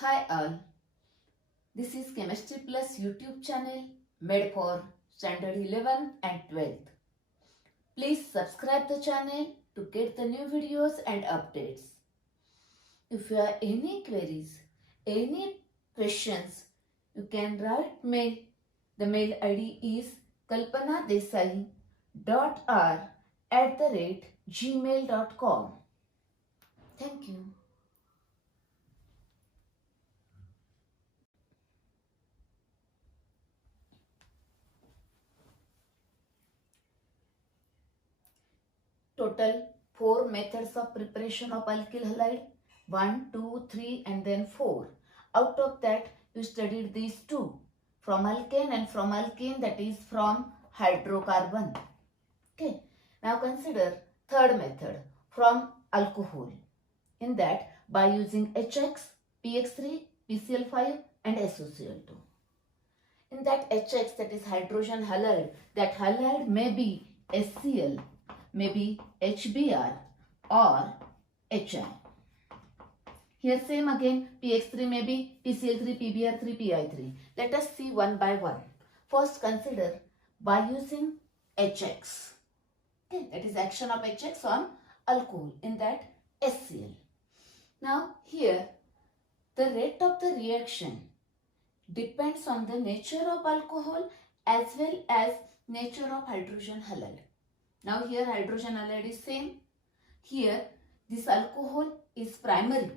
Hi all, this is Chemistry Plus YouTube channel made for Standard 11 and 12th. Please subscribe the channel to get the new videos and updates. If you have any queries, any questions, you can write mail. The mail ID is kalpanadesai.r@gmail.com. Thank you. Total 4 methods of preparation of alkyl halide. 1, 2, 3 and then 4. Out of that you studied these two. From alkane and from alkene, that is from hydrocarbon. Okay. Now consider third method from alcohol. In that by using HX, PX3, PCl5 and SOCl2. In that HX, that is hydrogen halide, that halide may be HCl, maybe HBr or HI. Here same again, PX3 may be PCl3, PBr3, PI3. Let us see one by one. First consider by using HX. Okay, that is action of HX on alcohol, in that HCl. Now here the rate of the reaction depends on the nature of alcohol as well as nature of hydrogen halide. Now here hydrogen halide is same. Here this alcohol is primary,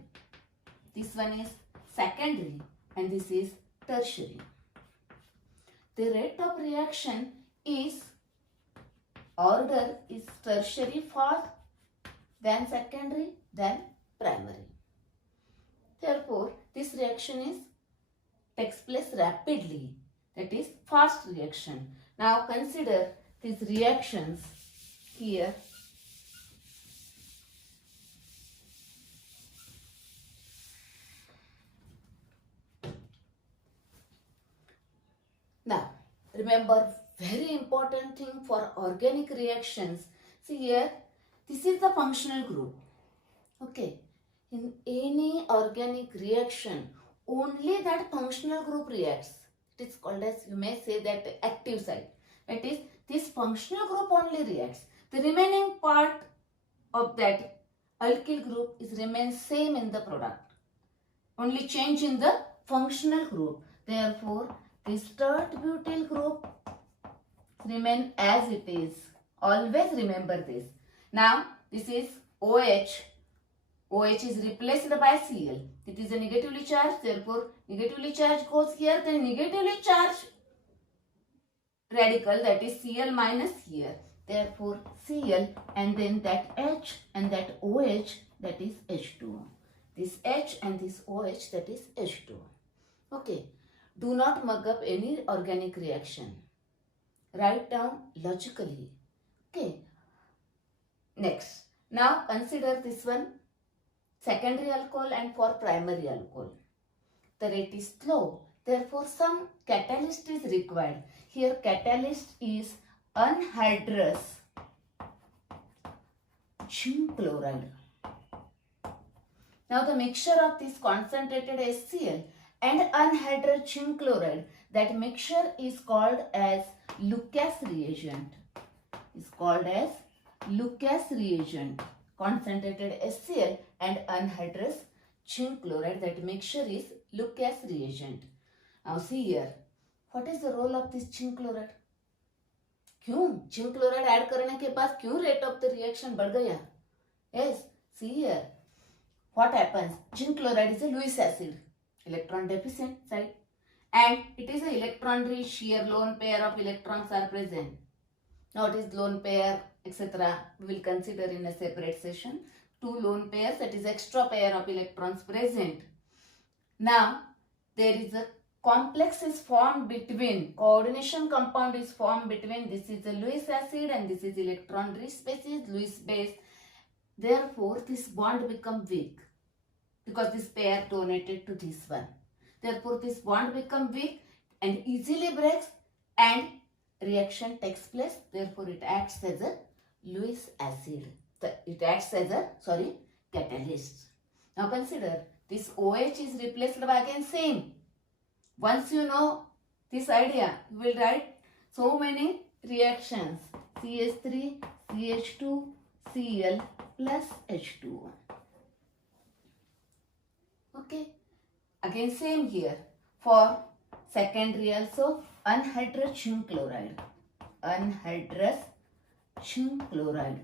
this one is secondary and this is tertiary. The rate of reaction is order is tertiary first, then secondary, then primary. Therefore this reaction takes place rapidly, that is fast reaction. Now consider these reactions here. Now remember, very important thing for organic reactions. See here, this is the functional group. Okay, in any organic reaction only that functional group reacts. It is called as, you may say, that active site. That is, this functional group only reacts. The remaining part of that alkyl group is remains same in the product. Only change in the functional group. Therefore, this tert-butyl group remain as it is. Always remember this. Now, this is OH. OH is replaced by Cl. It is a negatively charged, therefore negatively charged goes here, then negatively charged radical, that is Cl minus here. Therefore Cl and then that H and that OH, that is H2O. This H and this OH, that is H2O. Okay. Do not mug up any organic reaction. Write down logically. Okay. Next. Now consider this one. Secondary alcohol and for primary alcohol. The rate is slow. Therefore, some catalyst is required. Here catalyst is anhydrous zinc chloride. Now the mixture of this concentrated HCl and anhydrous zinc chloride, that mixture is called as Lucas reagent. Is called as Lucas reagent. Concentrated HCl and anhydrous zinc chloride, that mixture is Lucas reagent. Now see here, what is the role of this zinc chloride? क्यों zinc chloride add करने के बाद क्यों rate of the reaction बढ़ गया? Yes, see here, what happens? Zinc chloride is a Lewis acid, electron deficient site, and it is a electron rich. Here lone pair of electrons are present. Now it is lone pair, etc. We will consider in a separate session. Two lone pairs, that is extra pair of electrons present. Now there is a complex is formed between, coordination compound is formed between, this is a Lewis acid and this is electron rich species, Lewis base. Therefore this bond become weak because this pair donated to this one. Therefore this bond become weak and easily breaks and reaction takes place. Therefore it acts as a Lewis acid. It acts as a catalyst. Now consider this OH is replaced by again same. Once you know this idea, you will write so many reactions. CH3, CH2, Cl plus H2O. Okay. Again same here. For secondary also, anhydrous zinc chloride. Anhydrous zinc chloride.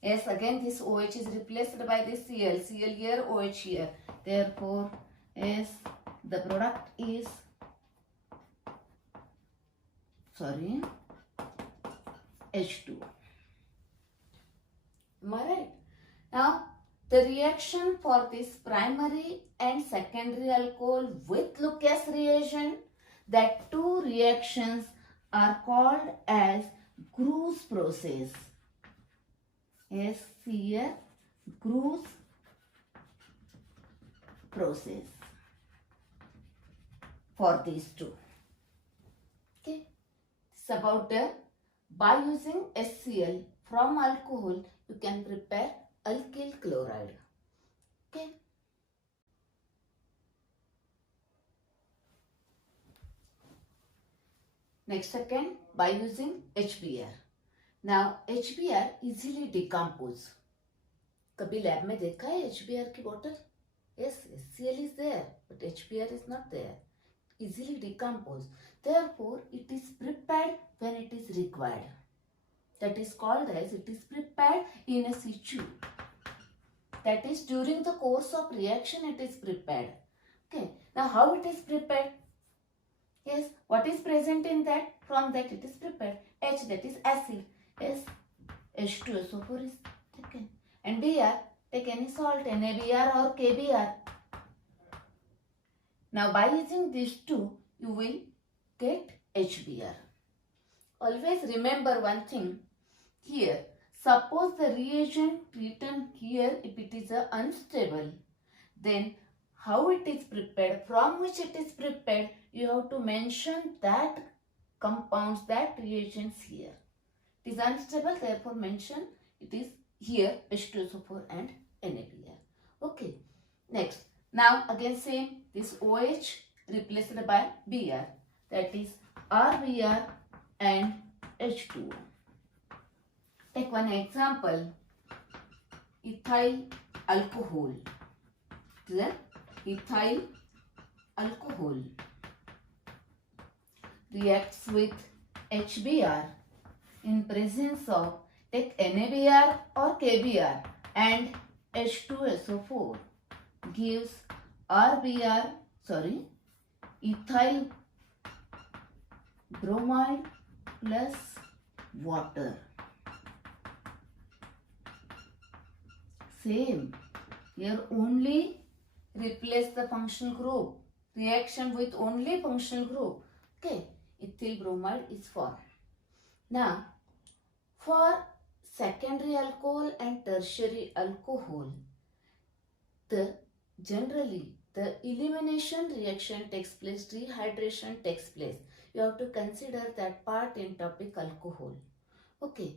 Yes, again this OH is replaced by this Cl. Cl here, OH here. Therefore, yes, the product is, H2. Am I right? Now, the reaction for this primary and secondary alcohol with Lucas reagent, that two reactions are called as Gruce process. Yes, here, Gruce process for these two. Okay, it's about by using HCl from alcohol, you can prepare alkyl chloride. Okay. Next second, by using HBr. Now HBr easily decompose. कभी lab में देखा है HBr की bottle? Yes, HCl is there, but HBr is not there. Easily decompose. Therefore, it is prepared when it is required. That is called as it is prepared in a situ. That is during the course of reaction it is prepared. Okay. Now how it is prepared? Yes. What is present in that? From that it is prepared. H, that is acid. Yes. H2SO4 is taken. And Br, take any salt, NaBr or KBr. Now by using these two, you will get HBr. Always remember one thing here. Suppose the reagent written here, if it is unstable, then how it is prepared, from which it is prepared, you have to mention that compounds, that reagents here. It is unstable, therefore mention it is here H2SO4 and NaBr. Okay. Next. Now again same, this OH replaced by Br, that is RBr and H2O. Take one example, ethyl alcohol. Clear? Ethyl alcohol reacts with HBr in presence of, take NaBr or KBr and H2SO4 gives ethyl bromide plus water. Same. Here only replace the functional group. Reaction with only functional group. Okay. Ethyl bromide is formed. Now, for secondary alcohol and tertiary alcohol, generally the elimination reaction takes place, dehydration takes place. You have to consider that part in topic alcohol. Okay.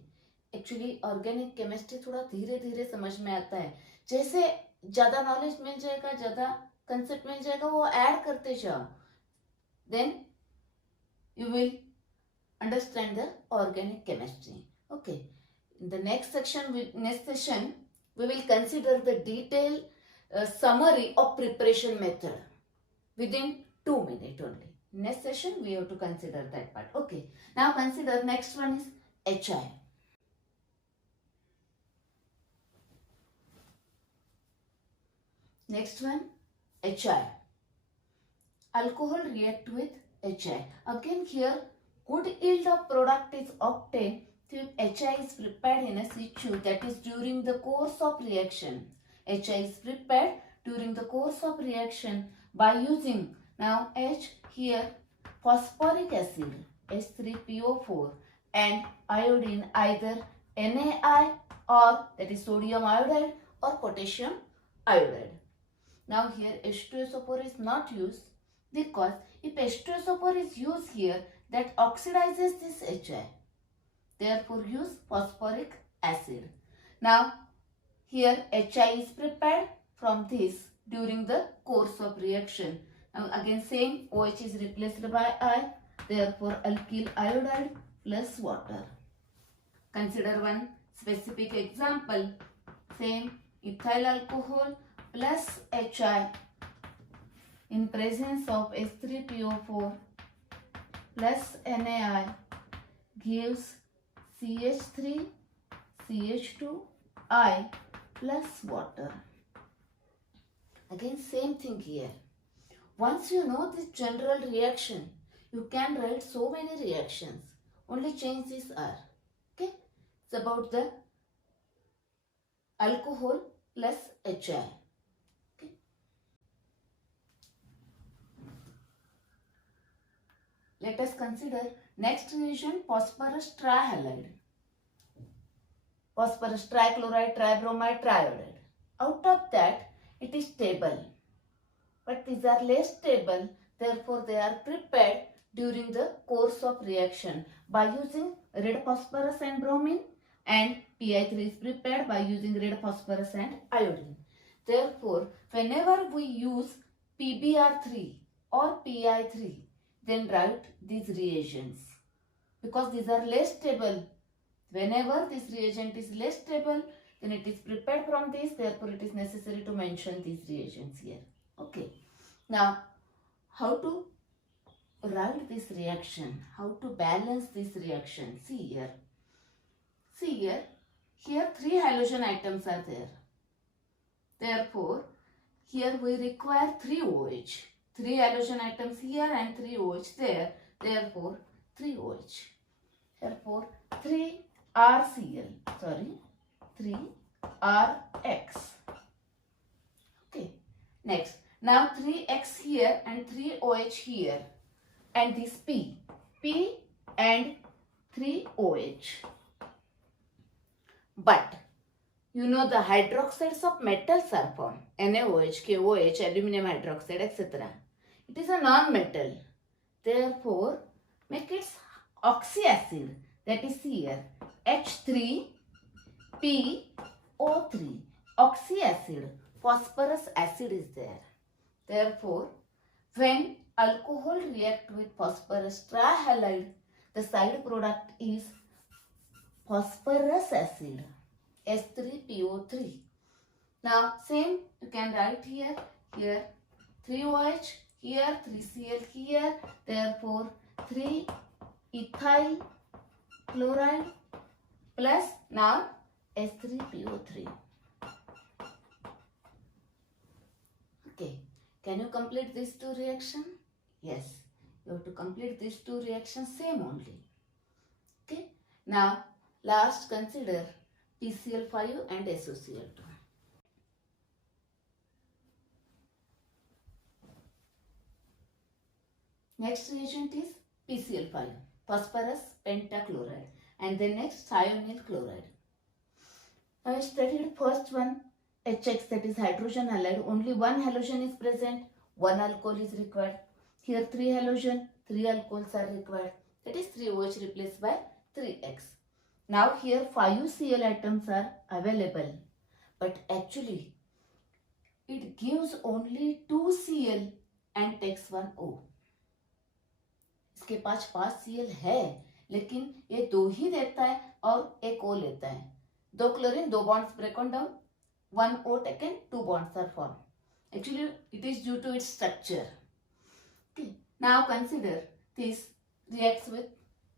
Actually organic chemistry थोड़ा धीरे धीरे समझ में आता है. जैसे ज्यादा knowledge मिल जाएगा, ज्यादा कंसेप्ट मिल जाएगा, वो ऐड करते जाओ, then you will understand the organic chemistry. Okay. In the next session, we will consider the detailed summary of preparation method within 2 minutes only. Next session, we have to consider that part. Okay. Now consider next one is HI. Next one, HI. Alcohol react with HI. Again here, good yield of product is obtained if HI is prepared in a situ, that is during the course of reaction. HI is prepared during the course of reaction by using, now H here, phosphoric acid, H3PO4, and iodine, either NaI or that is sodium iodide or potassium iodide. Now here H2SO4 is not used because if H2SO4 is used here, that oxidizes this HI. Therefore use phosphoric acid. Now here HI is prepared from this during the course of reaction. Now again same, OH is replaced by I, therefore alkyl iodide plus water. Consider one specific example. Same, ethyl alcohol plus HI in presence of H3PO4 plus NaI gives CH3 CH2I plus water. Again same thing here. Once you know this general reaction, you can write so many reactions. Only change this R. Okay? It's about the alcohol plus HI. Okay? Let us consider next reaction, phosphorus trihalide. Phosphorus trichloride, tribromide, triiodide. Out of that, it is stable. But these are less stable, therefore they are prepared during the course of reaction by using red phosphorus and bromine, and Pi3 is prepared by using red phosphorus and iodine. Therefore, whenever we use PBr3 or Pi3, then write these reagents because these are less stable. Whenever this reagent is less stable, then it is prepared from this, therefore it is necessary to mention these reagents here. Okay. Now, how to write this reaction? How to balance this reaction? See here. See here. Here 3 halogen atoms are there. Therefore, here we require 3 OH. 3 halogen atoms here and 3 OH there. Therefore, 3 OH. Therefore, 3 RCl. Sorry. 3 RX. Okay. Next. Now 3X here and 3 OH here. And this P. P and 3 OH. But you know the hydroxides of metals are formed. NaOH, KOH, aluminum hydroxide, etc. It is a non-metal. Therefore, make its oxyacid. That is here. H3PO3. Oxyacid. Phosphorus acid is there. Therefore, when alcohol react with phosphorus trihalide, the side product is phosphorus acid, H3PO3. Now, same you can write here, 3 OH, here 3Cl here, therefore 3 ethyl chloride plus now H3PO3. Okay, can you complete these 2 reactions? Yes, you have to complete these 2 reactions same only. Okay, now last consider PCl5 and SOCl2. Next reagent is PCl5, phosphorus pentachloride, and then next thionyl chloride. Now we studied first one, HX, that is hydrogen halide. Only one halogen is present, one alcohol is required. Here 3 halogen, 3 alcohols are required. That is 3 OH replaced by 3X. Now here 5 Cl atoms are available, but actually it gives only 2 Cl and takes 1 O. इसके पास 5 Cl है, लेकिन ये 2 ही देता है और 1 O लेता है. 2 chlorine, 2 bonds broken down, 1 O taken, 2 bonds are formed. Actually, it is due to its structure. Okay. Now consider this reacts with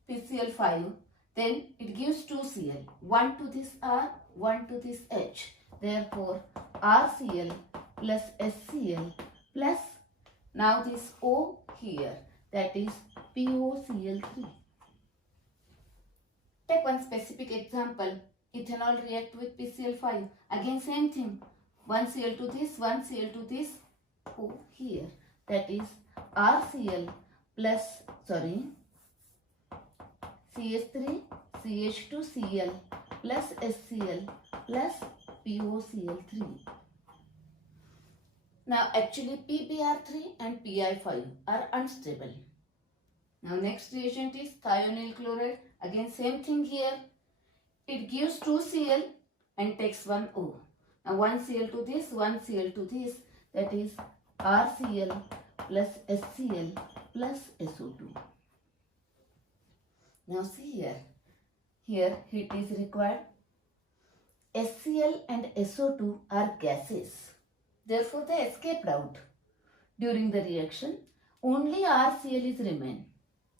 PCl5, then it gives 2 Cl, 1 to this R, 1 to this H. Therefore, RCl plus HCl plus now this O here, that is POCl3. Take one specific example. Ethanol react with PCl5. Again same thing. 1 Cl to this, 1 Cl to this, O here. That is RCl plus, CH3, CH2Cl plus HCl plus POCl3. Now actually PBr3 and Pi5 are unstable. Now next reagent is thionyl chloride. Again same thing here. It gives 2 Cl and takes 1 O. Now 1 Cl to this, 1 Cl to this. that is RCl plus HCl plus SO2. Now see here heat is required. HCl and SO2 are gases. Therefore, they escaped out. During the reaction, only RCl is remain.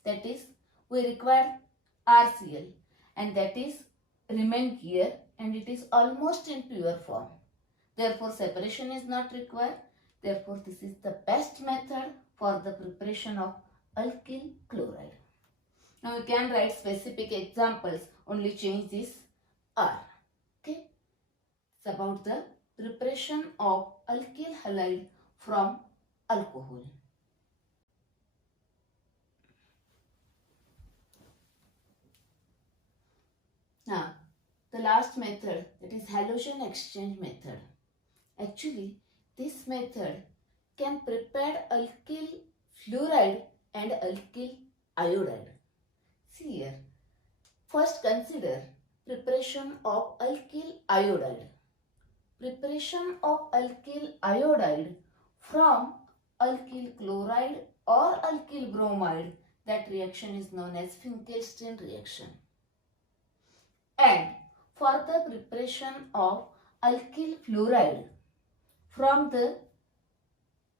That is, we require RCl and that is remain here and it is almost in pure form. Therefore, separation is not required. Therefore, this is the best method for the preparation of alkyl chloride. Now, you can write specific examples, only change this R. Okay? It's about the preparation of alkyl halide from alcohol. Now, the last method, that is halogen exchange method. Actually, this method can prepare alkyl fluoride and alkyl iodide. See here. First consider preparation of alkyl iodide. Preparation of alkyl iodide from alkyl chloride or alkyl bromide, that reaction is known as Finkelstein reaction. And for the preparation of alkyl fluoride from the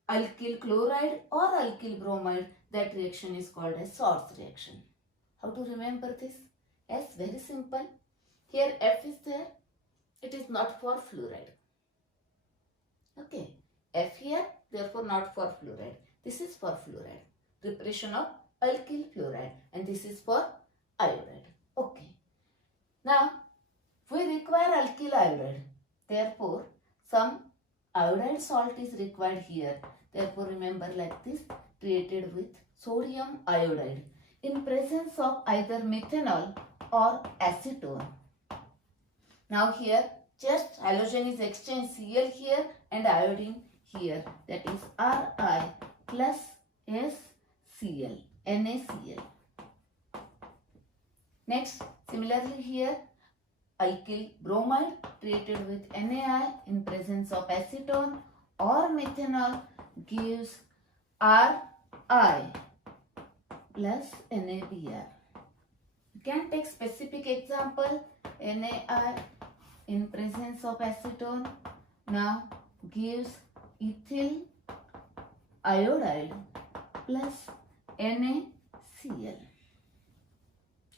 alkyl chloride or alkyl bromide, that reaction is called as Schwarz reaction. How to remember this? Yes, very simple. Here F is there. It is not for fluoride. Okay. F here, therefore not for fluoride. This is for fluoride. Preparation of alkyl fluoride and this is for iodide. Okay. Now, we require alkyl iodide. Therefore, some iodide salt is required here. Therefore, remember like this, treated with sodium iodide in presence of either methanol or acetone. Now here, just halogen is exchanged, Cl here and iodine here. That is Ri plus SCl, NaCl. Next, similarly here, alkyl bromide treated with NaI in presence of acetone or methanol gives Ri plus NaBr. You can take specific example. NaI in presence of acetone now gives ethyl iodide plus NaCl.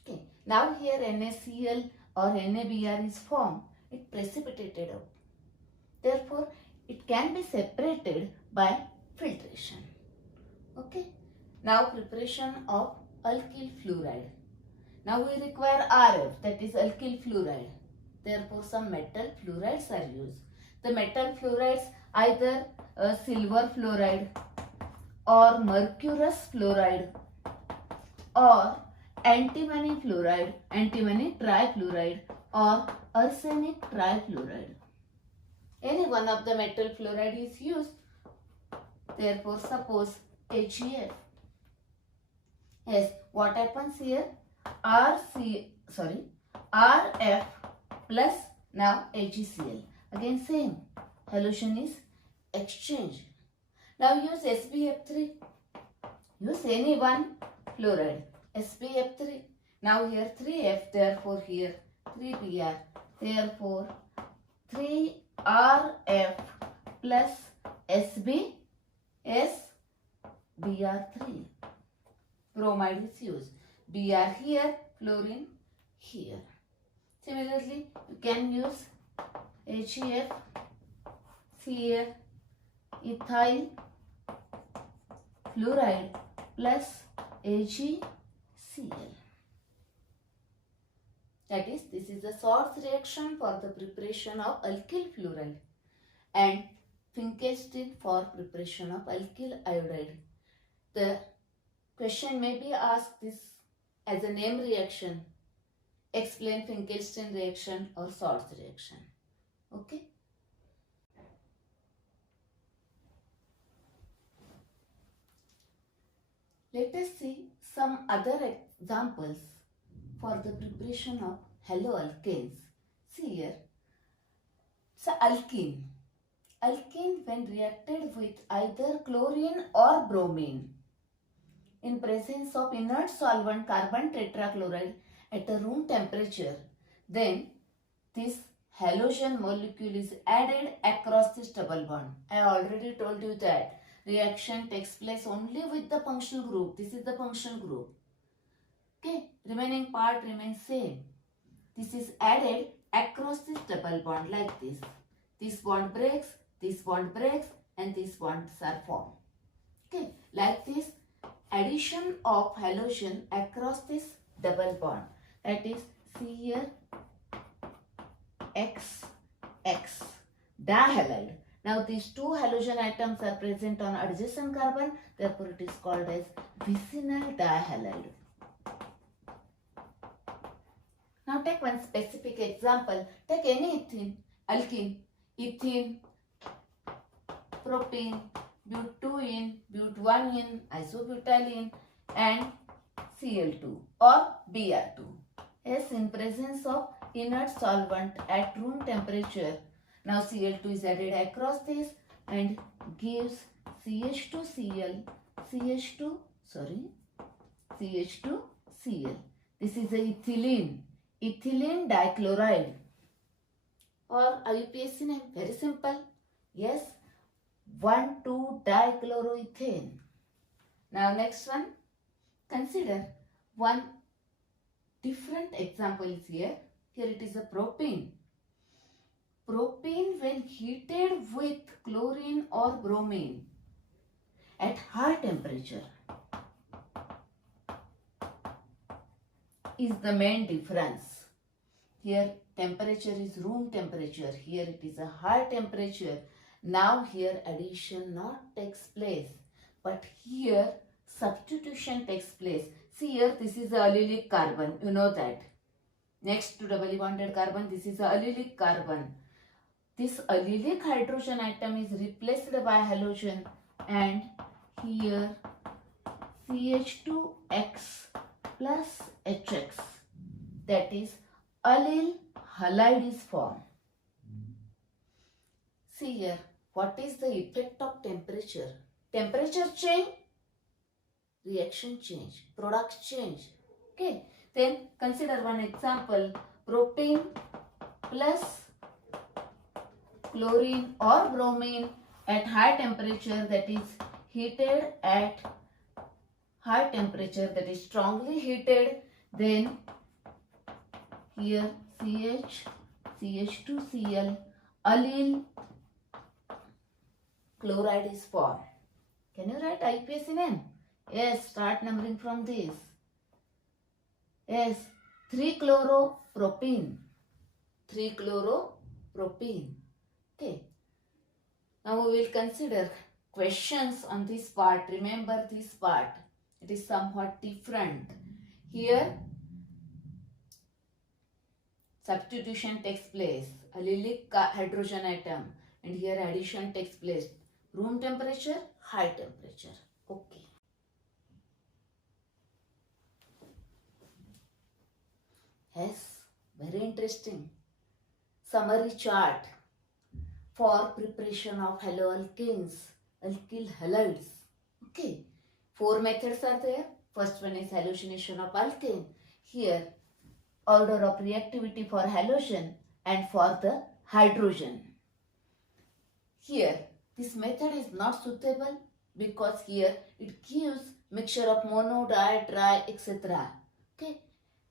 Okay. Now here NaCl or NaBr is formed. It precipitated out. Therefore, it can be separated by filtration. Okay. Now preparation of alkyl fluoride. Now we require RF, that is alkyl fluoride. Therefore, some metal fluorides are used. The metal fluorides either silver fluoride or mercurous fluoride or antimony fluoride, antimony trifluoride or arsenic trifluoride. Any one of the metal fluoride is used. Therefore, suppose AgF. Yes, what happens here? RF plus now AgCl. Again same. Halogen is exchanged. Now use SbF3. Use any one fluoride. SbF3. Now here 3F, therefore here 3Br. Therefore 3RF plus SbR3. Bromide is used. Br here, fluorine here. Similarly, you can use HEF, Cl, ethyl fluoride plus AgCl. That is, this is the Schwarz reaction for the preparation of alkyl fluoride and Finkelstein for preparation of alkyl iodide. The question may be asked this as a name reaction. Explain Finkelstein reaction or Schwarz reaction. Okay. Let us see some other examples for the preparation of haloalkanes. See here. So alkene. Alkene when reacted with either chlorine or bromine in presence of inert solvent carbon tetrachloride at a room temperature, then this halogen molecule is added across this double bond. I already told you that reaction takes place only with the functional group. This is the functional group. Okay, remaining part remains same. This is added across this double bond like this. This bond breaks, and these bonds are formed. Okay, like this addition of halogen across this double bond, that is see here XX dihalide. Now these two halogen atoms are present on adjacent carbon, therefore it is called as vicinal dihalide. Now take one specific example. Take any alkene, ethene, propene, but2-ene, but1-ene, isobutylene and Cl2 or Br2. Yes, in presence of inert solvent at room temperature, now Cl2 is added across this and gives CH2Cl, CH2Cl. This is a ethylene dichloride, or IUPAC name, very simple. Yes, 1,2-dichloroethane. Now next one, consider one different example is here. Here it is a propane. Propane when heated with chlorine or bromine at high temperature is the main difference. Here temperature is room temperature. Here it is a high temperature. Now here addition not takes place, but here substitution takes place. See here, this is a allylic carbon, you know that. Next to doubly bonded carbon, this is a allylic carbon. This allylic hydrogen atom is replaced by halogen, and here CH2X plus HX, that is allyl halide is formed. See here, what is the effect of temperature? Temperature change, reaction change, product change. Okay, then consider one example, propane plus chlorine or bromine at high temperature, that is heated at high temperature, that is strongly heated. Then here CH2Cl allyl chloride is formed. Can you write IUPAC name? Yes, start numbering from this. Yes, 3-chloropropene. Okay. Now we will consider questions on this part. Remember this part. It is somewhat different. Here substitution takes place. Allylic hydrogen atom. And here addition takes place. Room temperature, high temperature. Okay. Yes, very interesting. Summary chart for preparation of haloalkanes, alkyl halides. Okay, 4 methods are there. First one is halogenation of alkane. Here, order of reactivity for halogen and for the hydrogen. Here, this method is not suitable because here it gives mixture of mono, di, tri, etc. Okay,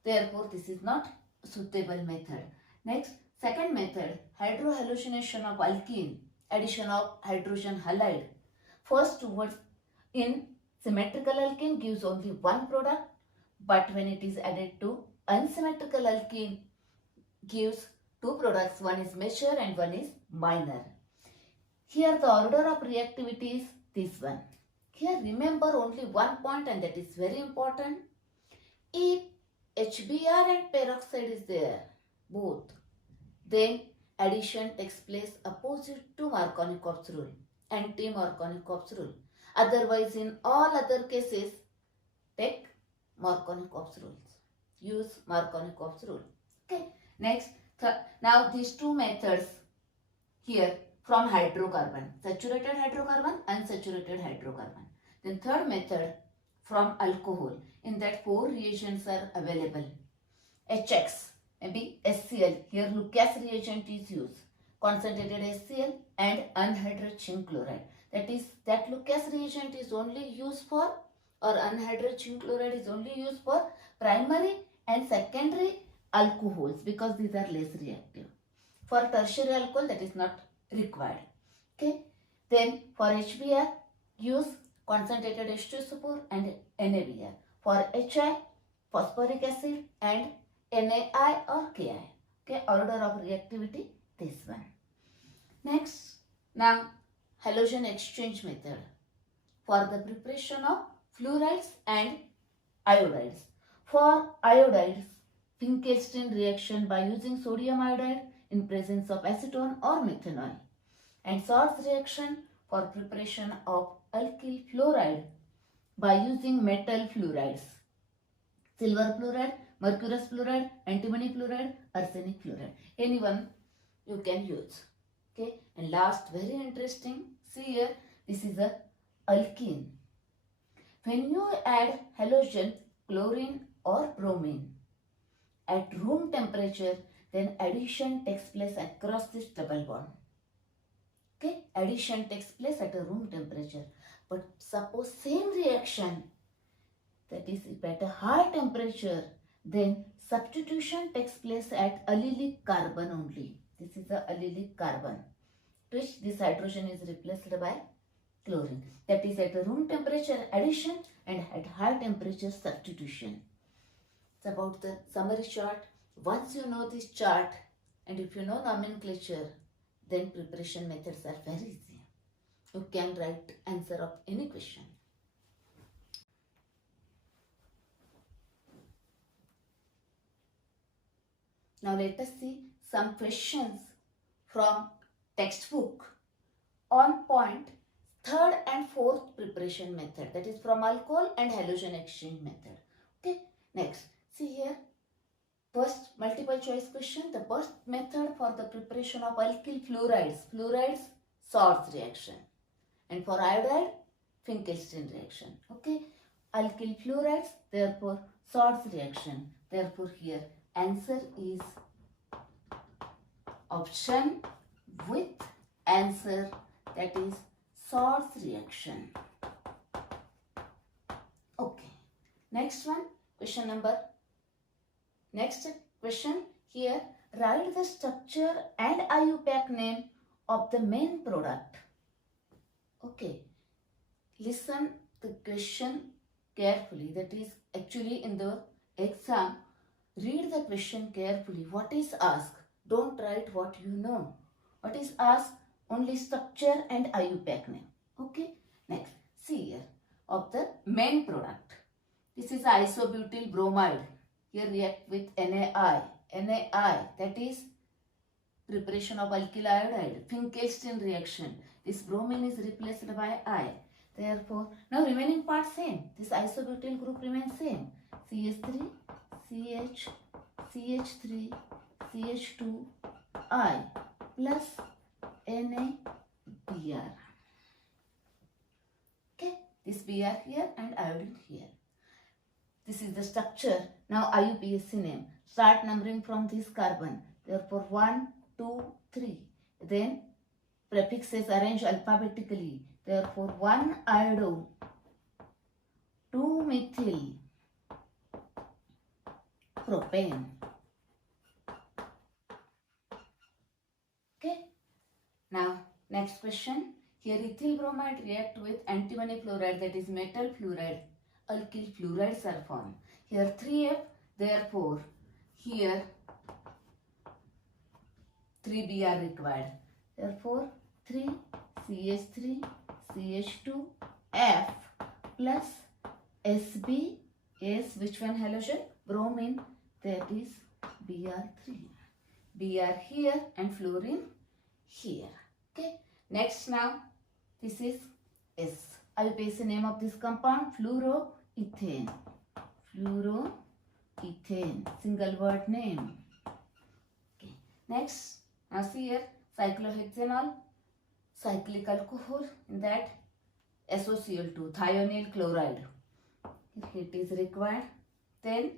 therefore this is not suitable method. Next, second method, hydrohalogenation of alkene, addition of hydrogen halide. First towards in symmetrical alkene gives only one product, but when it is added to unsymmetrical alkene gives two products, one is major and one is minor. Here the order of reactivity is this one. Here remember only one point, and that is very important. If HBr and peroxide is there, both, then addition takes place opposite to Markovnikov's rule, anti-Markovnikov's rule. Otherwise, in all other cases, take Markovnikov's rules. Use Markovnikov's rule. Okay. Next, now these two methods here. from hydrocarbon, saturated hydrocarbon, unsaturated hydrocarbon. Then third method from alcohol. In that 4 reagents are available. HX, maybe HCl. Here Lucas reagent is used. Concentrated HCl and anhydrous zinc chloride. That is, that Lucas reagent is only used for, or anhydrous zinc chloride is only used for primary and secondary alcohols, because these are less reactive. For tertiary alcohol, that is not required. Okay. Then for HBr, use concentrated H2SO4 and NaBr. For HI, phosphoric acid and NaI or Ki. Okay, order of reactivity, this one. Next, now halogen exchange method for the preparation of fluorides and iodides. For iodides, Finkelstein reaction by using sodium iodide in presence of acetone or methanol, and Swartz reaction for preparation of alkyl fluoride by using metal fluorides, silver fluoride, mercurous fluoride, antimony fluoride, arsenic fluoride. Anyone you can use. Okay. And last, very interesting, see here, this is a alkene. When you add halogen, chlorine or bromine at room temperature, then addition takes place across this double bond. Okay, addition takes place at a room temperature. But suppose same reaction, that is if at a high temperature, then substitution takes place at allylic carbon only. This is the allylic carbon, which this hydrogen is replaced by chlorine. That is at a room temperature addition and at high temperature substitution. It's about the summary chart. Once you know this chart and if you know nomenclature, then preparation methods are very easy. You can write answer of any question. Now let us see some questions from textbook on point 3rd and 4th preparation method, that is from alcohol and halogen exchange method. Okay, next, see here, first multiple choice question. The first method for the preparation of alkyl fluorides, Swartz reaction, and for iodide, Finkelstein reaction. Okay, alkyl fluorides, therefore Swartz reaction. Therefore here answer is option with answer, that is Swartz reaction. Okay, next one, question number. Next question here, write the structure and IUPAC name of the main product. Okay, listen the question carefully. That is actually in the exam, read the question carefully. What is asked? Don't write what you know. What is asked? Only structure and IUPAC name. Okay, next, see here, of the main product. This is isobutyl bromide. Here react with NaI. NaI, that is preparation of alkyl iodide. Finkelstein reaction. This bromine is replaced by I. Therefore, now remaining part same. This isobutyl group remains same. CH3, CH, CH3, CH2, I plus NaBr. Okay, this Br here and iodine here. This is the structure. Now IUPAC name. Start numbering from this carbon. Therefore 1, 2, 3. Then prefixes arrange alphabetically. Therefore 1 iodo, 2 methyl propane. Okay. Now next question. Here ethyl bromide react with antimony fluoride, that is metal fluoride. Alkyl fluorides are formed. Here 3F, therefore here 3B are required. Therefore 3 CH3 CH2 F plus SB is which one halogen? Bromine, that is Br3. Br here and fluorine here. Okay. Next now, this is S. IUPAC name of this compound, fluoroethane. Fluoroethane, single word name. Okay. Next, now see here, cyclohexanol, cyclic alcohol, in that SOCl2, thionyl chloride. It is required. Then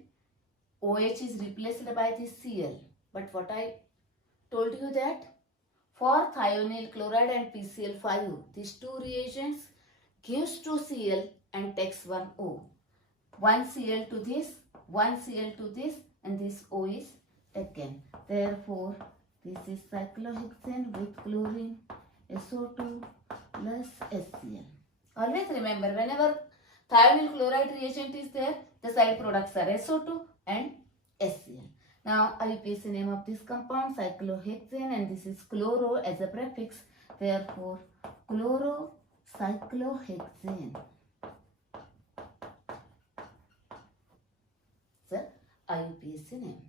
OH is replaced by this Cl. But what I told you that for thionyl chloride and PCl5, these two reagents gives 2 Cl and takes 1 O. 1 Cl to this, 1 Cl to this, and this O is taken. Therefore, this is cyclohexane with chlorine, SO2 plus HCl. Always remember, whenever thionyl chloride reagent is there, the side products are SO2 and HCl. Now, IUPAC name of this compound, cyclohexane, and this is chloro as a prefix. Therefore, chlorocyclohexane. The IUPAC name.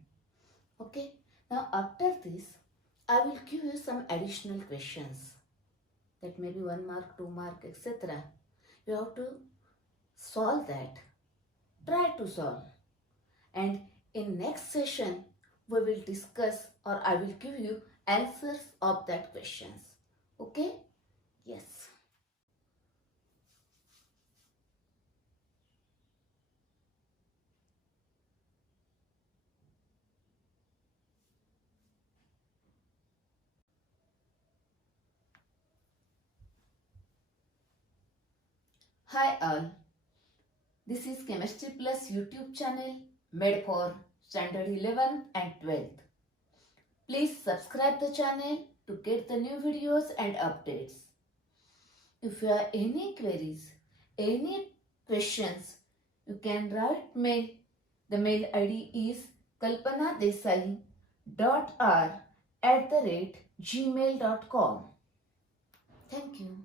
Okay. Now, after this, I will give you some additional questions. That may be 1 mark, 2 mark, etc. You have to solve that. Try to solve. And in next session, we will discuss, or I will give you answers of that questions. Okay? Yes. Hi all. This is Chemistry Plus YouTube channel made for Standard 11 and 12th. Please subscribe the channel to get the new videos and updates. If you have any queries, any questions, you can write mail. The mail ID is kalpanadesai.r@gmail.com. Thank you.